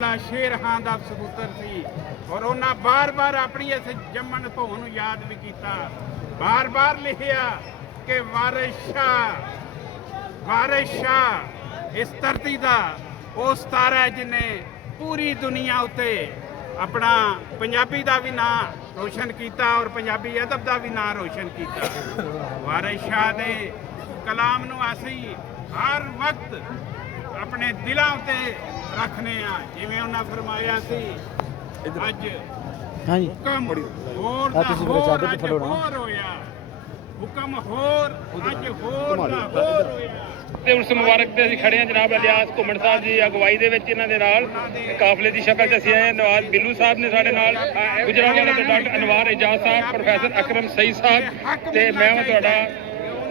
शेर खां दा सबूतर सी और उन्हें बार बार अपनी इस जमन भौं नूं याद भी किया, बार बार लिखिया कि वारिस शाह इस धरती का उस तारा है जिन्हें पूरी दुनिया उत्ते अपना पंजाबी का भी नाम रोशन किया और पंजाबी अदब का भी नाम रोशन किया। वारिस शाह दे कलाम नूं असीं हर वक्त अपने दिलों उत्ते रखने जिवें उन्हें फरमाया सी अज हुक्म होर दा होर अज होर होया, हुक्म होर अज होर दा होर होया। ਤੇ ਉਸ ਮੁਬਾਰਕ ਤੇ ਅਸੀਂ ਖੜੇ ਹਾਂ ਜਨਾਬ ਇਲਿਆਸ ਘੁੰਮਣ ਸਾਹਿਬ ਦੀ ਅਗਵਾਈ ਦੇ ਵਿੱਚ ਇਹਨਾਂ ਦੇ ਨਾਲ ਕਾਫਲੇ ਦੀ ਸ਼ਕਲ 'ਚ ਅਸੀਂ ਆਏ। ਨਵਾਜ਼ ਬਿੱਲੂ ਸਾਹਿਬ ਨੇ ਸਾਡੇ ਨਾਲ, ਗੁਜਰਾਂਵਾਲਾ ਤੋਂ ਡਾਕਟਰ ਅਨਵਾਰ ਇਜਾਜ਼ ਸਾਹਿਬ, ਪ੍ਰੋਫੈਸਰ ਅਕਰਮ ਸਈਦ ਸਾਹਿਬ ਤੇ ਮੈਂ ਤੁਹਾਡਾ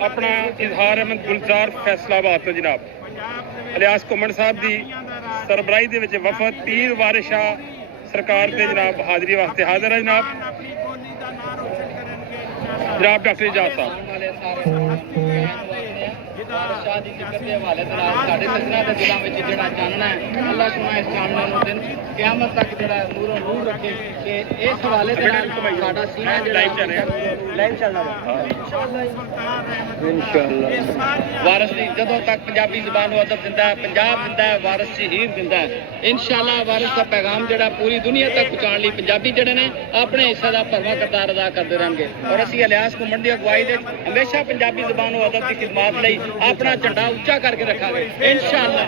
ਆਪਣਾ ਇਜ਼ਹਾਰ ਅਹਿਮਦ ਗੁਲਜ਼ਾਰ ਫੈਸਲਾਬਾਦ ਤੋਂ ਜਨਾਬ ਇਲਿਆਸ ਘੁੰਮਣ ਸਾਹਿਬ ਦੀ ਸਰਬਰਾਹੀ ਦੇ ਵਿੱਚ ਵਫਦ ਪੀਰ ਵਾਰਿਸ ਸ਼ਾਹ ਸਰਕਾਰ ਦੇ ਜਨਾਬ ਹਾਜ਼ਰੀ ਵਾਸਤੇ ਹਾਜ਼ਰ ਹੈ ਜਨਾਬ ਡਾਕਟਰ ਇਜਾਜ਼ ਸਾਹਿਬ। वारिस शाह की जिक्र के हवाले साढ़े सजना के दिलों में जो चानना है, अल्लाह सोना इस चानने को दिन क्यामत तक जो नूरों नूर रखे कि इस हवाले साडा सीना वारिस की जदों तक पंजाबी जुबान को अदब दिंदा है, पंजाब दिंदा है, वारिस शहीद दिंदा है। इंशाअल्लाह वारिस का पैगाम जो पूरी दुनिया तक पहुँचाने लिए पंजाबी जोड़े ने अपने हिस्से का भरवा किरदार अदा करते रहेंगे और असी इलियास घुम्मण की अगवाई हमेशा पंजाबी जुबान को अदब की खिदमत लिए अपना झंडा उच्चा करके रखा इंशाअल्लाह।